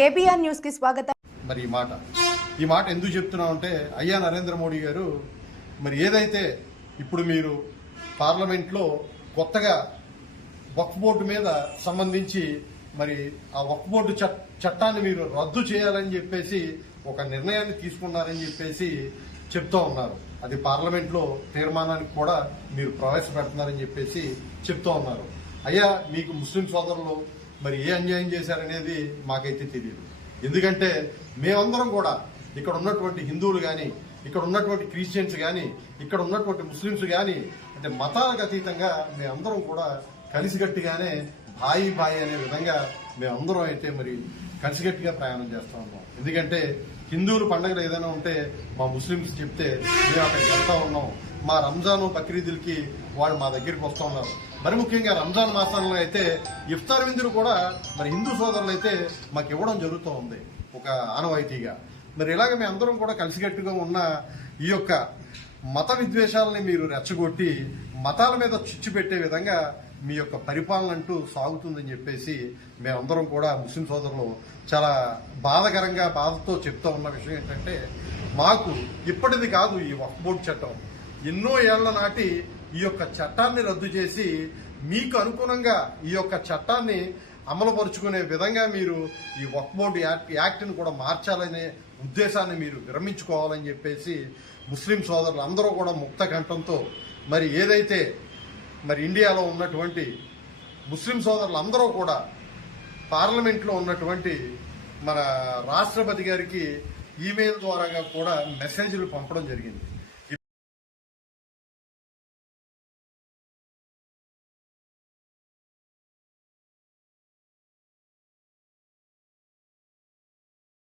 KBR news కి స్వాగతం. మరి ఈ మాట ఎందుకు చెప్తున్నామంటే అయ్యా నరేంద్ర మోడీ గారు మరి ఏదైతే ఇప్పుడు మీరు పార్లమెంట్లో కొత్తగా వక్ఫ్ బోర్డు మీద సంబంధించి మరి ఆ వక్ఫ్ బోర్డు చట్టాన్ని మీరు రద్దు చేయాలని చెప్పేసి ఒక నిర్ణయాన్ని తీసుకున్నారని చెప్పేసి చెప్తూ ఉన్నారు. అది పార్లమెంట్లో తీర్మానానికి కూడా మీరు ప్రవేశపెడుతున్నారని చెప్పేసి చెప్తూ ఉన్నారు. అయ్యా మీకు ముస్లిం సోదరులు మరి ఏ అన్యాయం చేశారనేది మాకైతే తెలియదు. ఎందుకంటే మేమందరం కూడా ఇక్కడ ఉన్నటువంటి హిందువులు కానీ, ఇక్కడ ఉన్నటువంటి క్రిస్టియన్స్ కానీ, ఇక్కడ ఉన్నటువంటి ముస్లింస్ కానీ, అంటే మతాలకు అతీతంగా మేమందరం కూడా కలిసికట్టుగానే బాయి అనే విధంగా మేమందరం అయితే మరి కలిసికట్టుగా ప్రయాణం చేస్తూ ఉన్నాం. ఎందుకంటే హిందువుల పండుగలు ఏదైనా ఉంటే మా ముస్లింస్ చెప్తే మేము అక్కడికి వెళ్తా ఉన్నాం. మా రంజాను బక్రీదులకి వాళ్ళు మా దగ్గరికి వస్తూ ఉన్నారు. మరి ముఖ్యంగా రంజాన్ మాసంలో అయితే ఇఫ్తార్ విందులు కూడా మరి హిందూ సోదరులు అయితే మాకు ఇవ్వడం జరుగుతూ ఉంది ఒక ఆనవాయితీగా. మరి ఇలాగ మేము అందరం కూడా కలిసికట్టుగా ఉన్న ఈ యొక్క మత విద్వేషాలని మీరు రెచ్చగొట్టి మతాల మీద చిచ్చు పెట్టే విధంగా మీ యొక్క పరిపాలన అంటూ సాగుతుందని చెప్పేసి మేమందరం కూడా ముస్లిం సోదరులు చాలా బాధతో చెప్తూ ఉన్న విషయం ఏంటంటే, మాకు ఇప్పటిది కాదు ఈ వక్ఫ్ బోర్డు చట్టం, ఎన్నో ఏళ్ల నాటి ఈ యొక్క చట్టాన్ని రద్దు చేసి మీకు అనుగుణంగా ఈ యొక్క చట్టాన్ని అమలుపరుచుకునే విధంగా మీరు ఈ వక్ఫ్ బోర్డు యాక్ట్ని కూడా మార్చాలనే ఉద్దేశాన్ని మీరు విరమించుకోవాలని చెప్పేసి ముస్లిం సోదరులు అందరూ కూడా ముక్త కంఠంతో మరి ఏదైతే మరి ఇండియాలో ఉన్నటువంటి ముస్లిం సోదరులు అందరూ కూడా పార్లమెంట్లో ఉన్నటువంటి మన రాష్ట్రపతి గారికి ఈమెయిల్ ద్వారాగా కూడా మెసేజ్లు పంపడం జరిగింది.